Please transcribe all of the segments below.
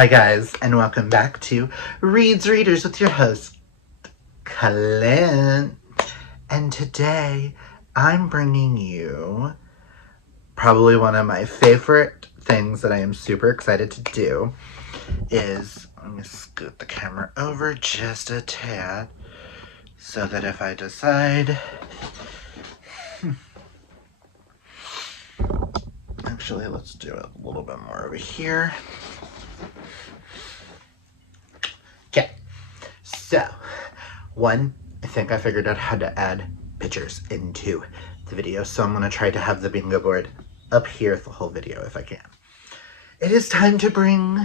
Hi guys, and welcome back to Reads Readers with your host, Clint. And today, I'm bringing you probably one of my favorite things that I am super excited to do is, let me scoot the camera over just a tad, so that if I decide, actually let's do it a little bit more over here. Okay, so I think I figured out how to add pictures into the video, so I'm going to try to have the bingo board up here the whole video if I can. It is time to bring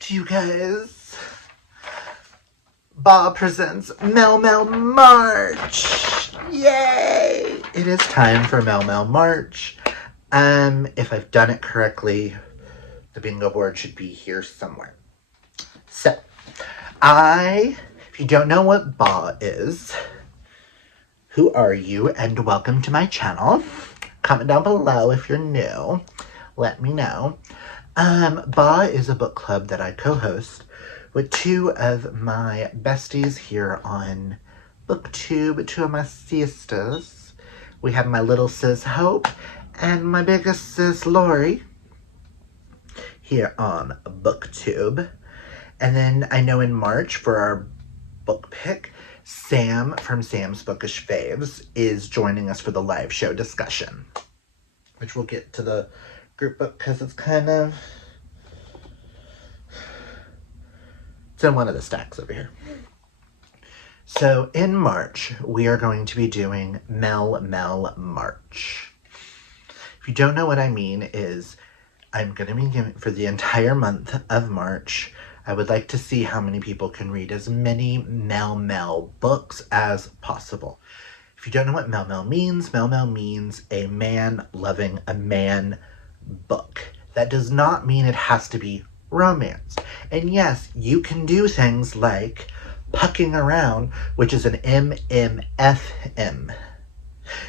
to you guys Bob Presents Mel Mel March! Yay! It is time for Mel Mel March. If I've done it correctly, the bingo board should be here somewhere. So, if you don't know what Ba is, who are you, and welcome to my channel. Comment down below if you're new. Let me know. Ba is a book club that I co-host with two of my besties here on BookTube, two of my sisters. We have my little sis Hope and my biggest sis Lori here on BookTube. And then I know in March for our book pick, Sam from Sam's Bookish Faves is joining us for the live show discussion, which we'll get to the group book because it's in one of the stacks over here. So in March, we are going to be doing Mel Mel March. If you don't know what I mean is, I'm going to be giving, for the entire month of March, I would like to see how many people can read as many Mel Mel books as possible. If you don't know what Mel Mel means a man loving a man book. That does not mean it has to be romance. And yes, you can do things like pucking around, which is an MMFM.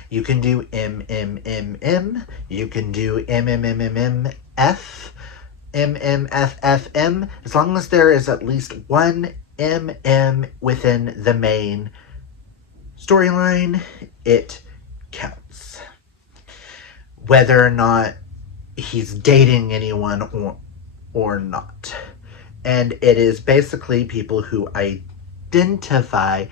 You can do MMMM. You can do MMMMF. MMFFM, as long as there is at least one MM within the main storyline, it counts. Whether or not he's dating anyone or not. And it is basically people who identify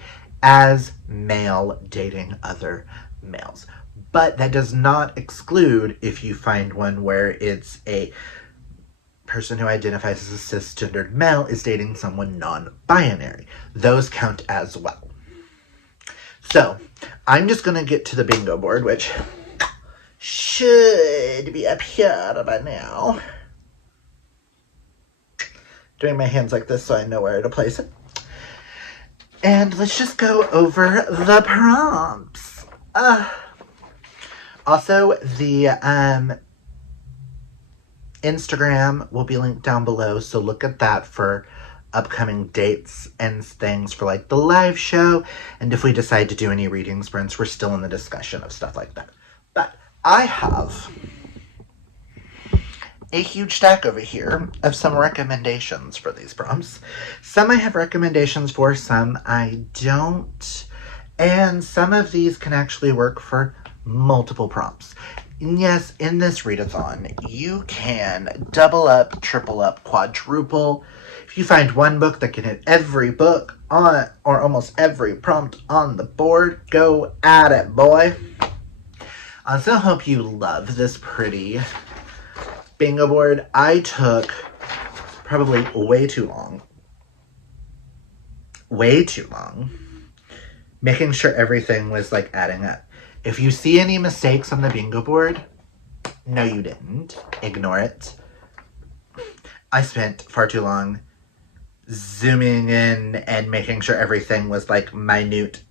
as male dating other males. But that does not exclude if you find one where it's a person who identifies as a cisgendered male is dating someone non-binary. Those count as well. So, I'm just going to get to the bingo board, which should be up here by now. Doing my hands like this so I know where to place it. And let's just go over the prompts. Also, the Instagram will be linked down below, so look at that for upcoming dates and things for like the live show, and if we decide to do any reading sprints, we're still in the discussion of stuff like that. But I have a huge stack over here of some recommendations for these prompts. Some I have recommendations for, some I don't, and some of these can actually work for multiple prompts. And yes, in this readathon, you can double up, triple up, quadruple. If you find one book that can hit every book on, or almost every prompt on the board, go at it, boy. I also hope you love this pretty bingo board. I took probably way too long, making sure everything was like adding up. If you see any mistakes on the bingo board, no you didn't. Ignore it. I spent far too long zooming in and making sure everything was like minute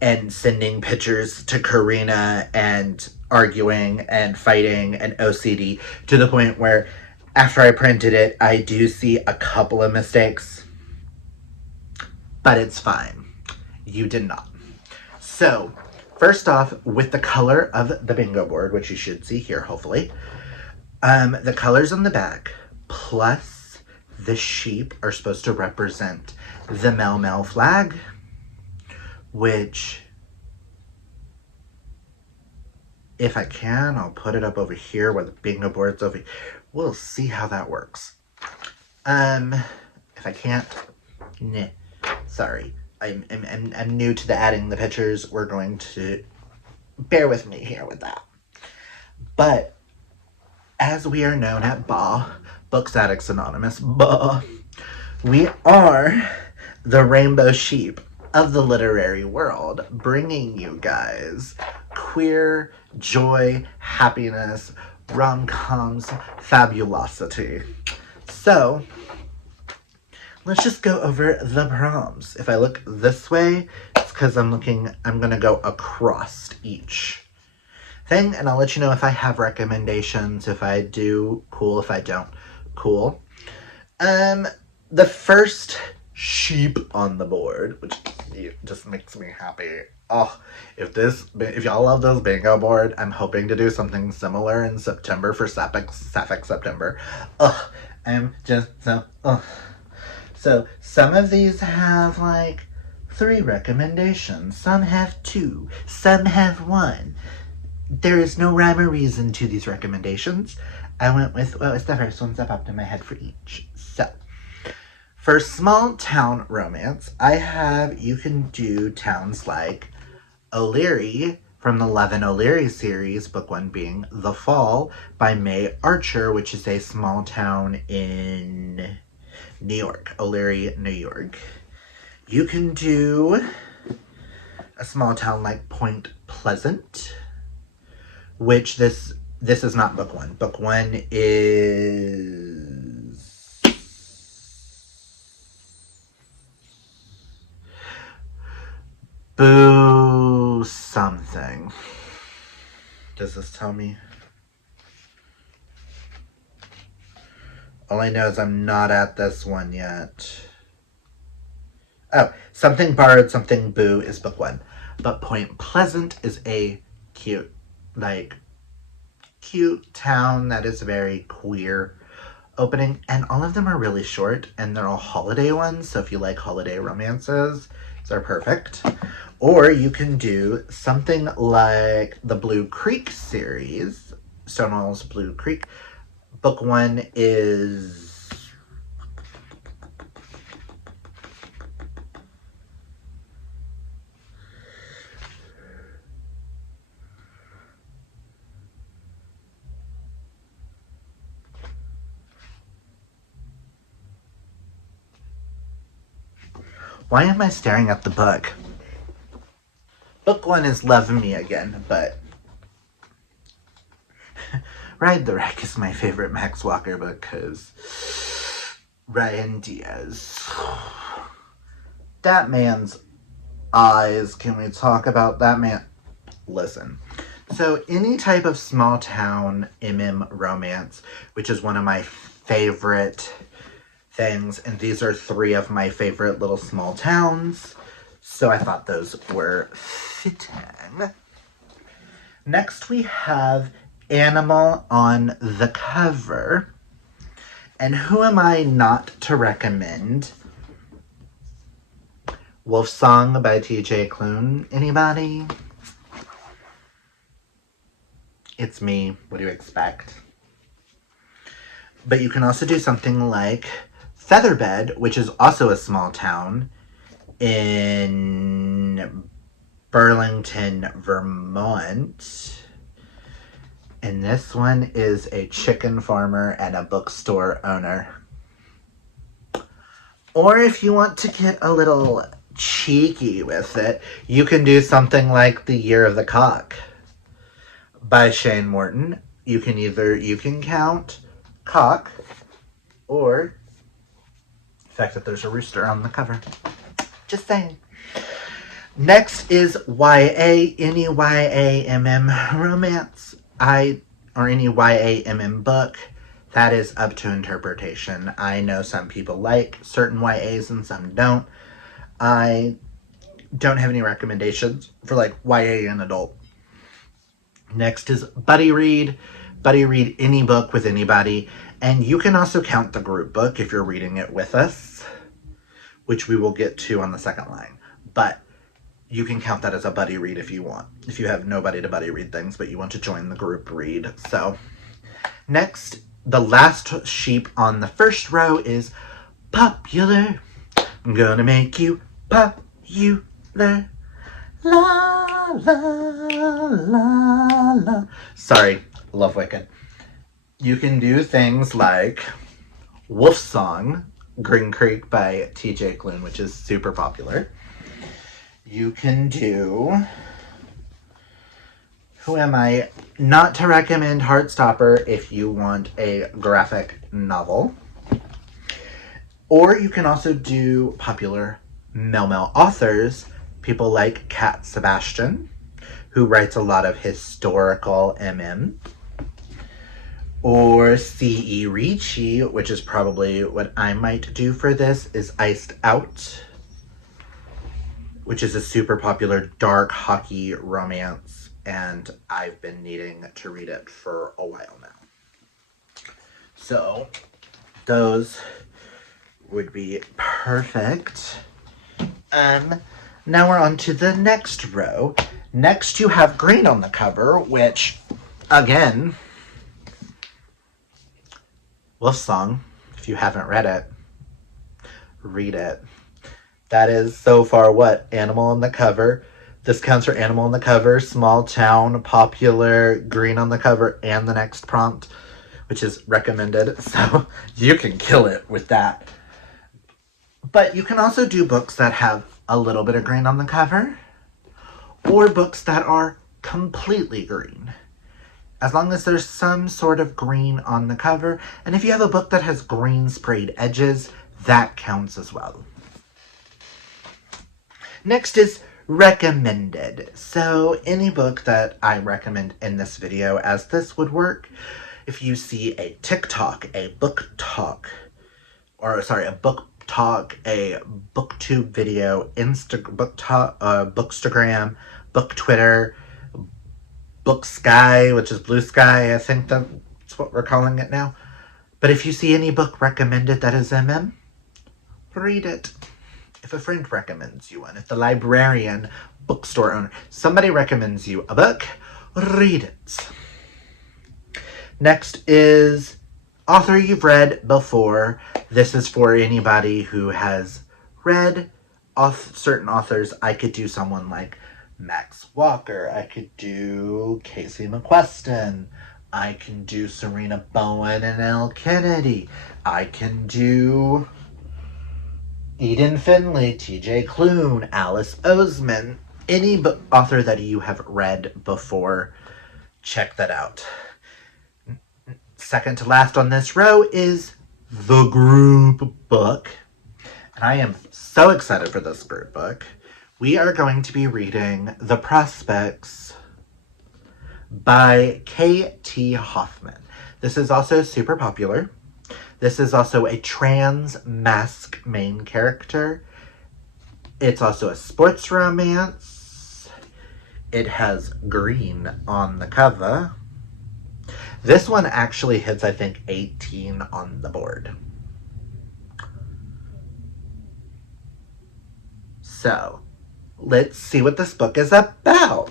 and sending pictures to Karina and arguing and fighting and OCD to the point where after I printed it, I do see a couple of mistakes, but it's fine. You did not. So, first off, with the color of the bingo board, which you should see here, hopefully, the colors on the back, plus the sheep are supposed to represent the Mel Mel flag, which, if I can, I'll put it up over here where the bingo board's over here. We'll see how that works. If I can't, nah, sorry. I'm new to the adding the pictures. We're going to bear with me here with that. But as we are known at BA, Books Addicts Anonymous, BA, we are the rainbow sheep of the literary world, bringing you guys queer joy, happiness, rom-coms, fabulosity. So, let's just go over the prompts. If I look this way, it's because I'm gonna go across each thing, and I'll let you know if I have recommendations. If I do, cool. If I don't, cool. The first sheep on the board, which just makes me happy. Oh, if y'all love this bingo board, I'm hoping to do something similar in September for Sapphic September. Ugh, I'm just so, ugh. So, some of these have, 3 recommendations. Some have 2. Some have 1. There is no rhyme or reason to these recommendations. I went with, it's the first ones that popped in my head for each. So, for small town romance, you can do towns like O'Leary from the Levin O'Leary series, book 1 being The Fall by May Archer, which is a small town in New York, O'Leary, New York. You can do a small town like Point Pleasant, which this is not book 1. Book 1 is Boo something. Does this tell me? All I know is I'm not at this one yet. Oh, Something Borrowed, Something Boo is book 1. But Point Pleasant is a cute town that is very queer opening. And all of them are really short, and they're all holiday ones. So if you like holiday romances, they're perfect. Or you can do something like the Blue Creek series, Stonewall's Blue Creek. Book 1 is Why am I staring at the book? Book 1 is Love Me Again, but Ride the Wreck is my favorite Max Walker book because Ryan Diaz. That man's eyes. Can we talk about that man? Listen. So any type of small town romance, which is one of my favorite things, and these are 3 of my favorite little small towns, so I thought those were fitting. Next we have Animal on the cover, and who am I not to recommend? Wolf Song by T.J. Klune. Anybody? It's me. What do you expect? But you can also do something like Featherbed, which is also a small town in Burlington, Vermont. And this one is a chicken farmer and a bookstore owner. Or if you want to get a little cheeky with it, you can do something like The Year of the Cock by Shane Morton. You can count cock or the fact that there's a rooster on the cover. Just saying. Next is YA, any YAMM romance, or any YAMM book. That is up to interpretation. I know some people like certain YAs and some don't. I don't have any recommendations for YA and adult. Next is buddy read. Buddy read any book with anybody. And you can also count the group book if you're reading it with us, which we will get to on the second line. But you can count that as a buddy read if you want. If you have nobody to buddy read things, but you want to join the group read. So, next, the last sheep on the first row is popular. I'm gonna make you popular. La, la, la, la. Sorry, love Wicked. You can do things like Wolf Song, Green Creek by TJ Klune, which is super popular. You can do... Who am I? Not to recommend Heartstopper if you want a graphic novel. Or you can also do popular Mel authors, people like Cat Sebastian, who writes a lot of historical MM. Or C.E. Ricci, which is probably what I might do for this, is Iced Out, which is a super popular dark hockey romance, and I've been needing to read it for a while now. So, those would be perfect. Now we're on to the next row. Next you have green on the cover, which, again... Wolf Song, if you haven't read it, read it. That is so far what? Animal on the cover. This counts for animal on the cover, small town, popular, green on the cover, and the next prompt, which is recommended. So you can kill it with that. But you can also do books that have a little bit of green on the cover, or books that are completely green. As long as there's some sort of green on the cover. And if you have a book that has green sprayed edges, that counts as well. Next is recommended. So any book that I recommend in this video, as this would work, if you see a TikTok, a book talk, a book talk, a booktube video, bookstagram, book Twitter, Book Sky, which is Blue Sky, I think that's what we're calling it now. But if you see any book recommended that is MM, read it. If a friend recommends you one, if the librarian, bookstore owner, somebody recommends you a book, read it. Next is author you've read before. This is for anybody who has read certain authors. I could do someone like Max Walker. I could do Casey McQuestion. I can do Serena Bowen and Elle Kennedy. I can do Eden Finley, TJ Klune, Alice Oseman. Any author that you have read before, check that out. Second to last on this row is the group book. And I am so excited for this group book. We are going to be reading The Prospects by K.T. Hoffman. This is also super popular. This is also a trans mask main character. It's also a sports romance. It has green on the cover. This one actually hits, I think, 18 on the board. So, let's see what this book is about.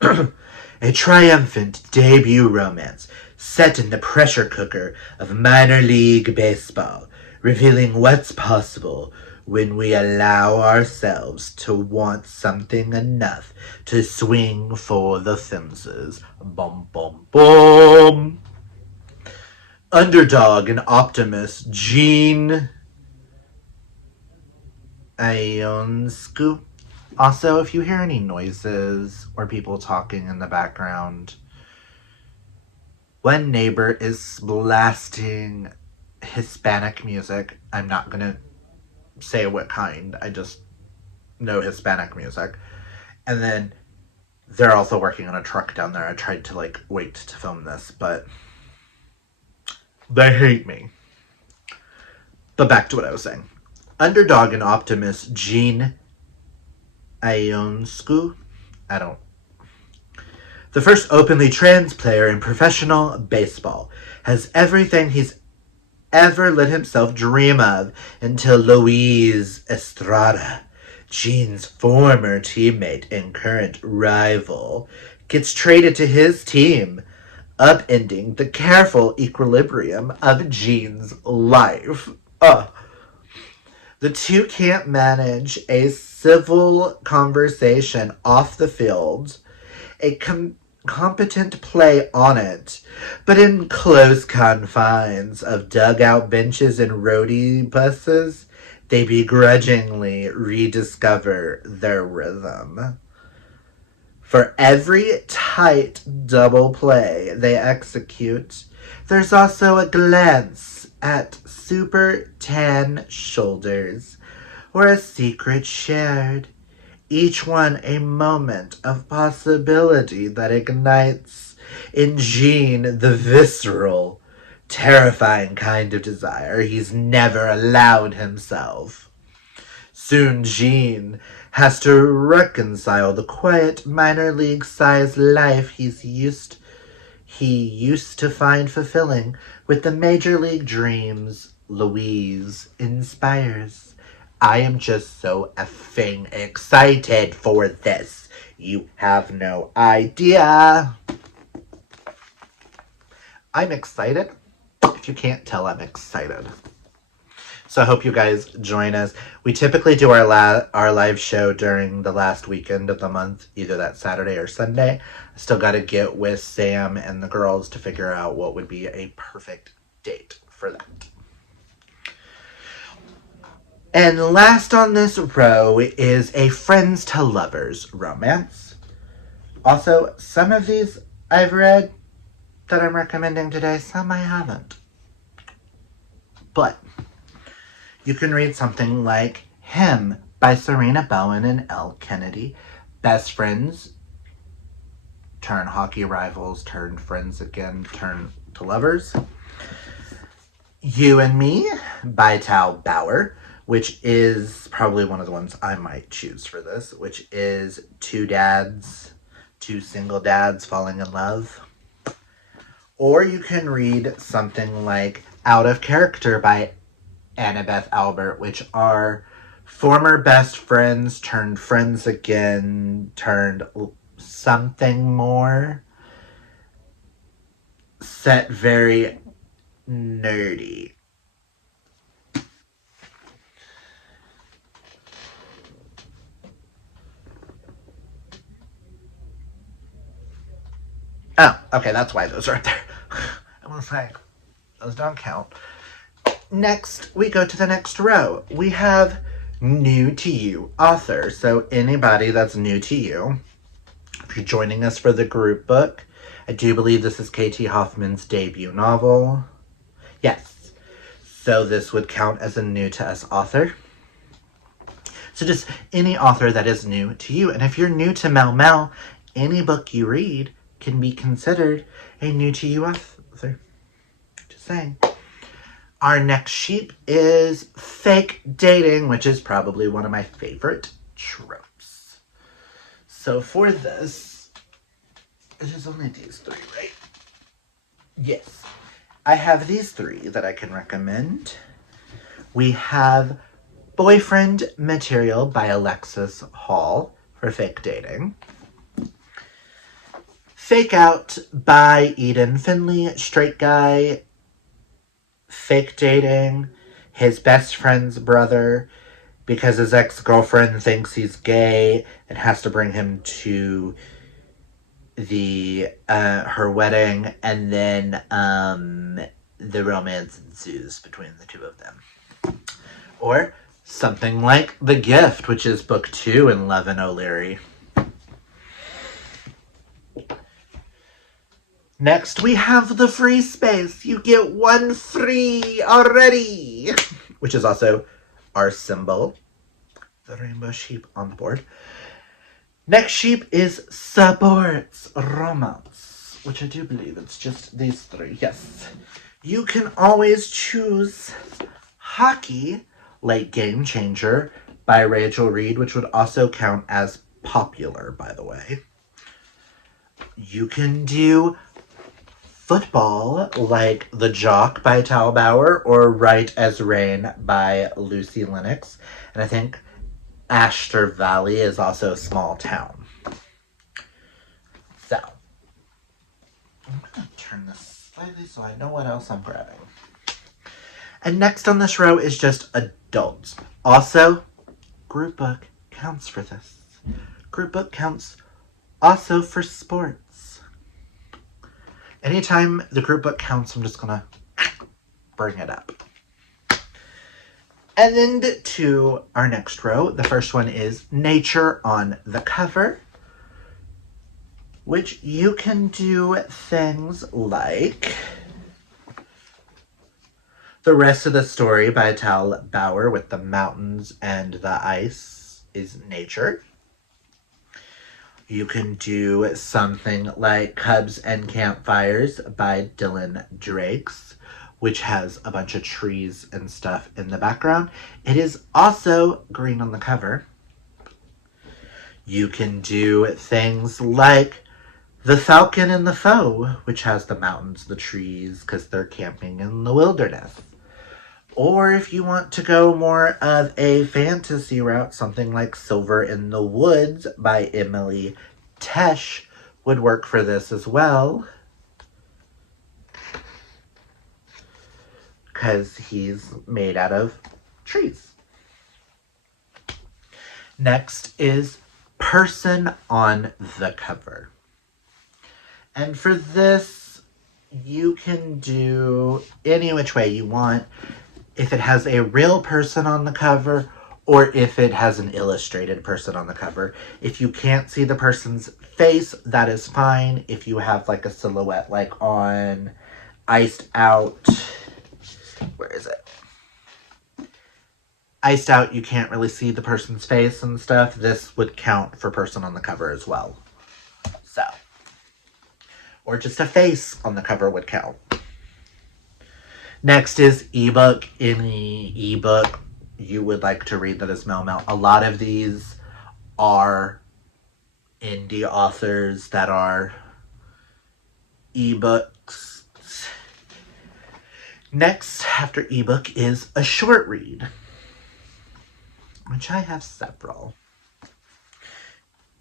A triumphant debut romance set in the pressure cooker of minor league baseball, revealing what's possible when we allow ourselves to want something enough to swing for the fences. Bum, bum, bum. Underdog and optimist Gene Ionscu. Also, if you hear any noises or people talking in the background, one neighbor is blasting Hispanic music. I'm not going to say what kind. I just know Hispanic music. And then they're also working on a truck down there. I tried to wait to film this, but they hate me. But back to what I was saying. Underdog and optimist Gene Ionscu. The the first openly trans player in professional baseball, has everything he's ever let himself dream of until Luis Estrada, Gene's former teammate and current rival, gets traded to his team, upending the careful equilibrium of Gene's life. The two can't manage a civil conversation off the field, a competent play on it, but in close confines of dugout benches and roadie buses, they begrudgingly rediscover their rhythm. For every tight double play they execute, there's also a glance at super tan shoulders or a secret shared, each one a moment of possibility that ignites in Gene the visceral, terrifying kind of desire he's never allowed himself. Soon Gene has to reconcile the quiet minor league size life he used to find fulfilling with the major league dreams Louise inspires. I am just so effing excited for this. You have no idea. I'm excited. If you can't tell, I'm excited. So I hope you guys join us. We typically do our live show during the last weekend of the month, either that Saturday or Sunday. I still got to get with Sam and the girls to figure out what would be a perfect date for that. And last on this row is a friends to lovers romance. Also, some of these I've read that I'm recommending today, some I haven't. But you can read something like Him by Serena Bowen and Elle Kennedy. Best friends turn hockey rivals, turn friends again, turn to lovers. You and Me by Tal Bauer, which is probably one of the ones I might choose for this, which is two single dads falling in love. Or you can read something like Out of Character by Annabeth Albert, which are former best friends turned friends again, turned something more, set very nerdy. Oh, okay, that's why those are right there. I was like, those don't count. Next, we go to the next row. We have new to you author. So anybody that's new to you, if you're joining us for the group book, I do believe this is K.T. Hoffman's debut novel. Yes. So this would count as a new to us author. So just any author that is new to you. And if you're new to Mel Mel, any book you read can be considered a new to you author. Just saying. Our next sheep is fake dating, which is probably one of my favorite tropes. So for this, it is only these three, right? Yes. I have these three that I can recommend. We have Boyfriend Material by Alexis Hall for fake dating. Fake Out by Eden Finley, straight guy, fake dating his best friend's brother because his ex-girlfriend thinks he's gay and has to bring him to the her wedding, and then the romance ensues between the two of them. Or something like The Gift, which is book 2 in Love and O'Leary. Next, we have The Free Space. You get one free already, which is also our symbol, the rainbow sheep on the board. Next sheep is Sports Romance, which I do believe it's just these three. Yes. You can always choose Hockey, Late Game Changer by Rachel Reed, which would also count as popular, by the way. You can do football like The Jock by Tal Bauer or Right as Rain by Lucy Lennox. And I think Ashtor Valley is also a small town. So, I'm going to turn this slightly so I know what else I'm grabbing. And next on this row is just adults. Also, group book counts for this. Group book counts also for sports. Anytime the group book counts, I'm just going to bring it up. And then to our next row, the first one is nature on the cover, which you can do things like The Rest of the Story by Tal Bauer with the mountains and the ice is nature. You can do something like Cubs and Campfires by Dylan Drakes, which has a bunch of trees and stuff in the background. It is also green on the cover. You can do things like The Falcon and the Foe, which has the mountains, the trees, because they're camping in the wilderness. Or if you want to go more of a fantasy route, something like Silver in the Woods by Emily Tesh would work for this as well. Because he's made out of trees. Next is person on the cover. And for this, you can do any which way you want. If it has a real person on the cover, or if it has an illustrated person on the cover. If you can't see the person's face, that is fine. If you have like a silhouette like on Iced Out, where is it? Iced Out, you can't really see the person's face and stuff. This would count for person on the cover as well. So, or just a face on the cover would count. Next is ebook. Any ebook you would like to read that is Mel Mel. A lot of these are indie authors that are ebooks. Next, after ebook, is a short read, which I have several.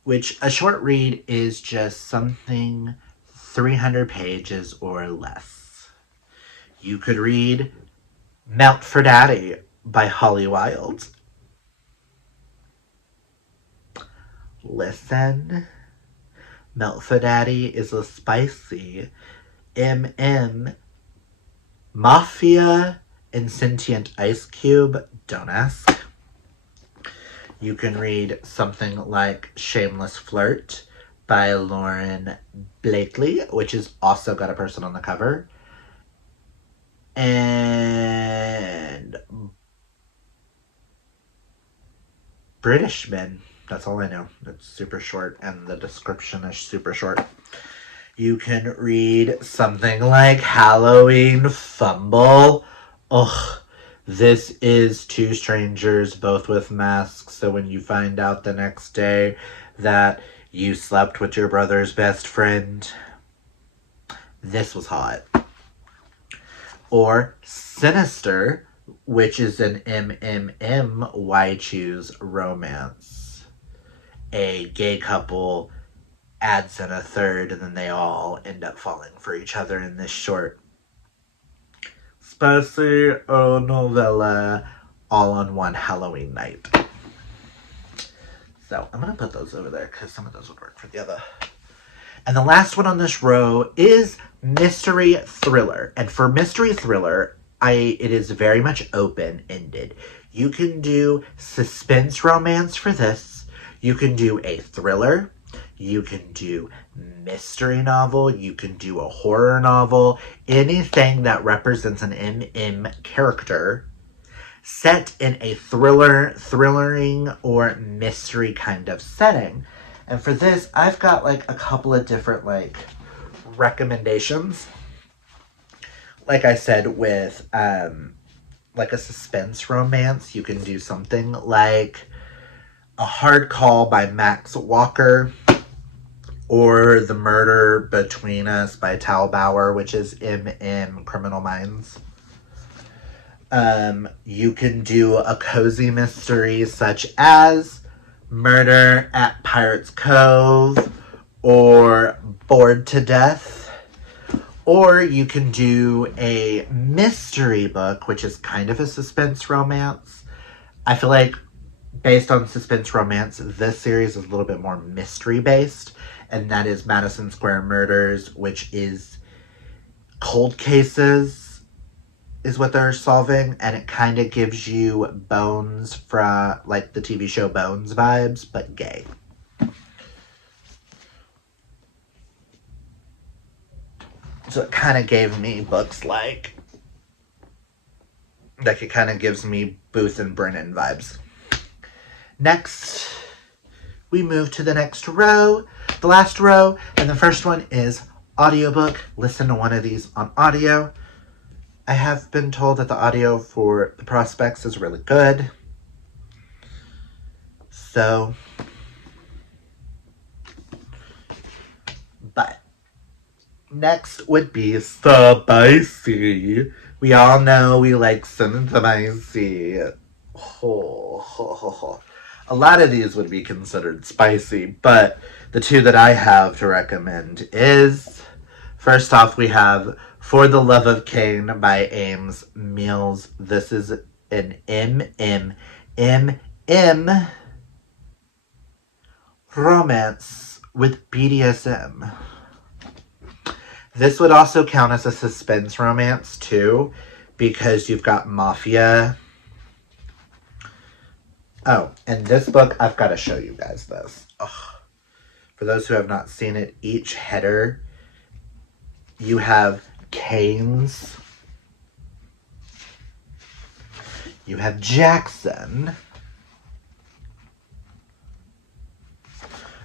Which a short read is just something 300 pages or less. You could read Melt for Daddy by Holly Wilde. Listen, Melt for Daddy is a spicy Mafia and Sentient Ice Cube. Don't ask. You can read something like Shameless Flirt by Lauren Blakely, which has also got a person on the cover. And British Men. That's all I know. It's super short, and the description is super short. You can read something like Halloween Fumble. Ugh. This is two strangers, both with masks, so when you find out the next day that you slept with your brother's best friend, this was hot. Or Sinister, which is an Why Choose romance. A gay couple adds in a third, and then they all end up falling for each other in this short spicy novella all on one Halloween night. So I'm going to put those over there because some of those would work for the other. And the last one on this row is mystery thriller. And for mystery thriller, it is very much open-ended. You can do suspense romance for this. You can do a thriller. You can do mystery novel. You can do a horror novel. Anything that represents an MM character set in a thrillering or mystery kind of setting. And for this, I've got like a couple of different like recommendations. Like I said, with like a suspense romance, you can do something like A Hard Call by Max Walker. or The Murder Between Us by Tal Bauer, which is M.M. Criminal Minds. You can do a cozy mystery such as Murder at Pirates Cove or Bored to Death. Or you can do a mystery book, which is kind of a suspense romance. I feel like based on suspense romance, this series is a little bit more mystery based, and that is Madison Square Murders, which is cold cases is what they're solving, and it kind of gives you Bones from like the TV show Bones vibes, but gay. So it kind of gave me books like it kind of gives me Booth and Brennan vibes. Next, we move to the next row, the last row, and the first one is audiobook. Listen to one of these on audio. I have been told that the audio for The Prospects is really good. So, but next would be spicy. We all know we like some spicy. A lot of these would be considered spicy, but the two that I have to recommend is, first off, we have For the Love of Cain by Ames Mills. This is an MMMM romance with BDSM. This would also count as a suspense romance too, because you've got mafia. Oh, and this book, I've got to show you guys this. Ugh. For those who have not seen it, each header, you have Canes, you have Jackson,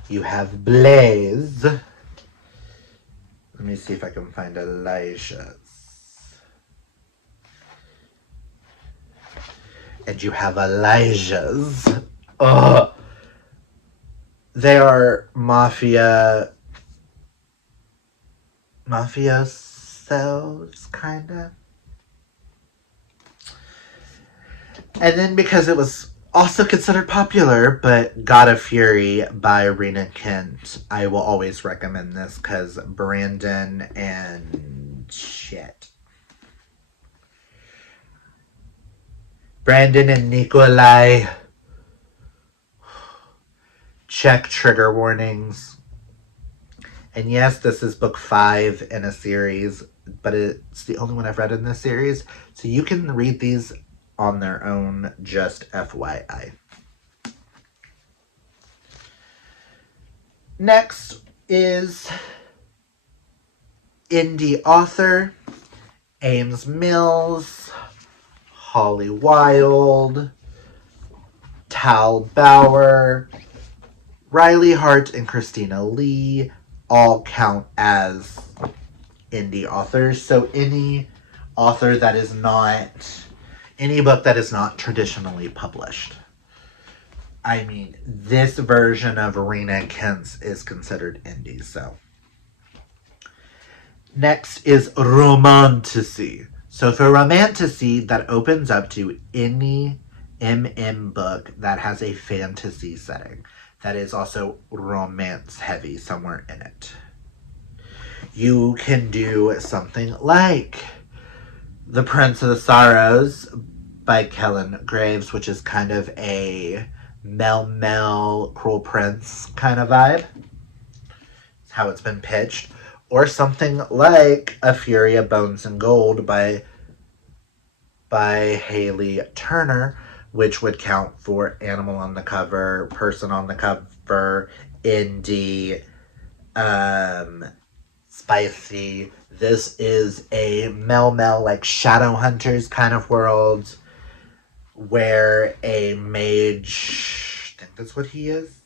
you have Blaze. Let me see if I can find Elijah's. And you have Elijah's. Ugh. They are mafiosos, kind of. And then because it was also considered popular, but God of Fury by Rena Kent, I will always recommend this because Brandon and Nikolai check trigger warnings. And yes, this is book 5 in a series, but it's the only one I've read in this series. So you can read these on their own, just FYI. Next is indie author Ames Mills, Holly Wilde, Tal Bauer, Riley Hart, and Christina Lee all count as indie authors. So any author that is not, any book that is not traditionally published. I mean, this version of Rena Kent's is considered indie, so. Next is romantasy. So for romantasy, that opens up to any MM book that has a fantasy setting that is also romance heavy somewhere in it. You can do something like The Prince of the Sorrows by Kellen Graves, which is kind of a Mel Cruel Prince kind of vibe. It's how it's been pitched. Or something like A Fury of Bones and Gold by Haley Turner, which would count for animal on the cover, person on the cover, indie, spicy. This is a Mel like Shadowhunters kind of world where a mage, I think that's what he is.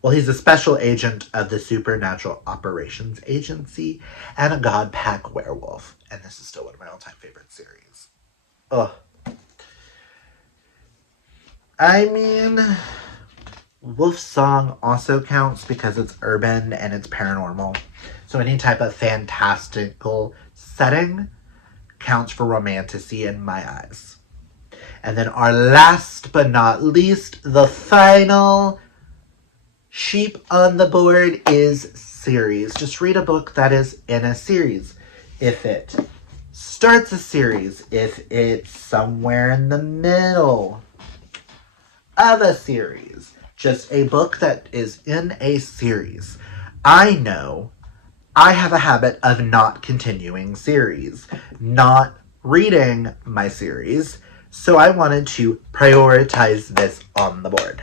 Well, he's a special agent of the Supernatural Operations Agency and a God Pack werewolf. And this is still one of my all-time favorite series. Ugh. I mean, Wolf Song also counts because it's urban and it's paranormal. So any type of fantastical setting counts for romantasy in my eyes. And then our last but not least, the final sheep on the board is series. Just read a book that is in a series. If it starts a series, if it's somewhere in the middle of a series, just a book that is in a series. I know I have a habit of not continuing series, not reading my series, so I wanted to prioritize this on the board.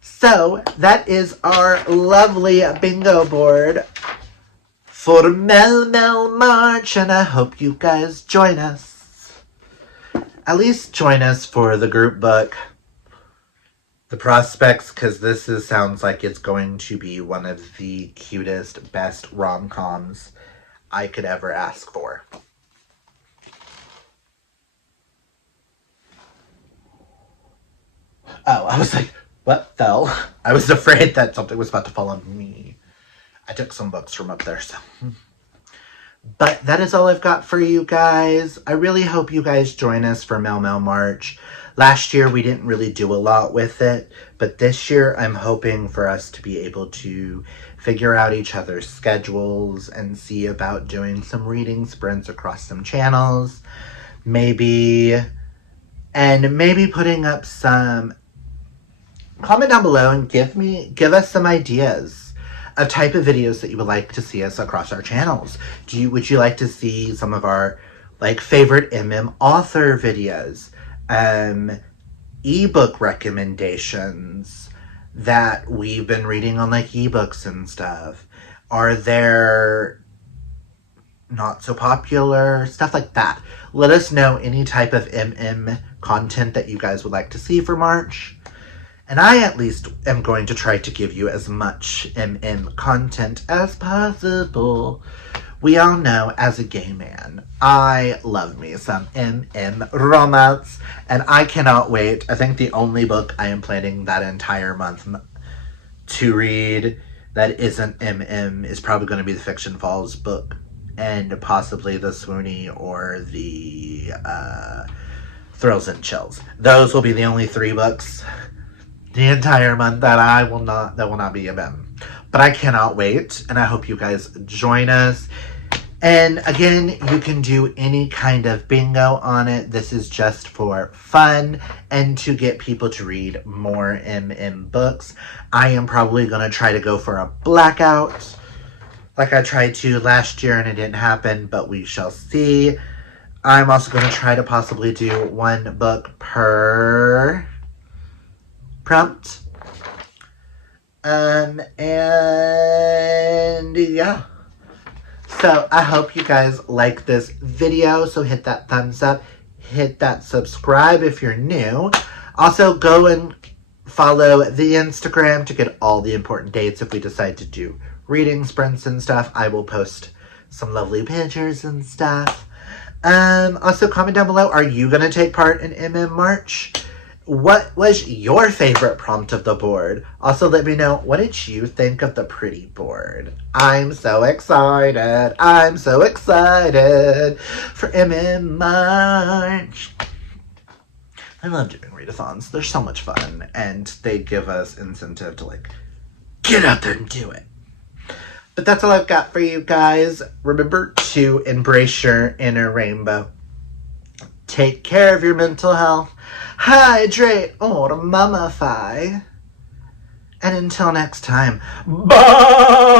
So that is our lovely bingo board for Mel Mel March, and I hope you guys join us. At least join us for the group book, The Prospects, because sounds like it's going to be one of the cutest, best rom-coms I could ever ask for. Oh, I was like, what fell? I was afraid that something was about to fall on me. I took some books from up there, so. But that is all I've got for you guys. I really hope you guys join us for Mel Mel March. Last year we didn't really do a lot with it, but this year I'm hoping for us to be able to figure out each other's schedules and see about doing some reading sprints across some channels. Maybe putting up some. Comment down below and give us some ideas of type of videos that you would like to see us across our channels. Would you like to see some of our favorite author videos, ebook recommendations that we've been reading on ebooks and stuff? Are there not so popular stuff like that? Let us know any type of content that you guys would like to see for March. And I at least am going to try to give you as much content as possible. We all know, as a gay man, I love me some romance, and I cannot wait. I think the only book I am planning that entire month to read that isn't is probably going to be the Fiction Falls book, and possibly the Swoony or the Thrills and Chills. Those will be the only 3 books the entire month that will not be a BIM. But I cannot wait, and I hope you guys join us. And again, you can do any kind of bingo on it. This is just for fun and to get people to read more books. I am probably going to try to go for a blackout like I tried to last year and it didn't happen, but we shall see. I'm also going to try to possibly do 1 book per prompt. And yeah. So I hope you guys like this video. So hit that thumbs up. Hit that subscribe if you're new. Also go and follow the Instagram to get all the important dates if we decide to do reading sprints and stuff. I will post some lovely pictures and stuff. Also comment down below. Are you going to take part in March? What was your favorite prompt of the board? Also, let me know, what did you think of the pretty board? I'm so excited. I'm so excited for March. I love doing readathons. They're so much fun, and they give us incentive to get out there and do it. But that's all I've got for you guys. Remember to embrace your inner rainbow. Take care of your mental health. Hydrate or mummify. And until next time, bye!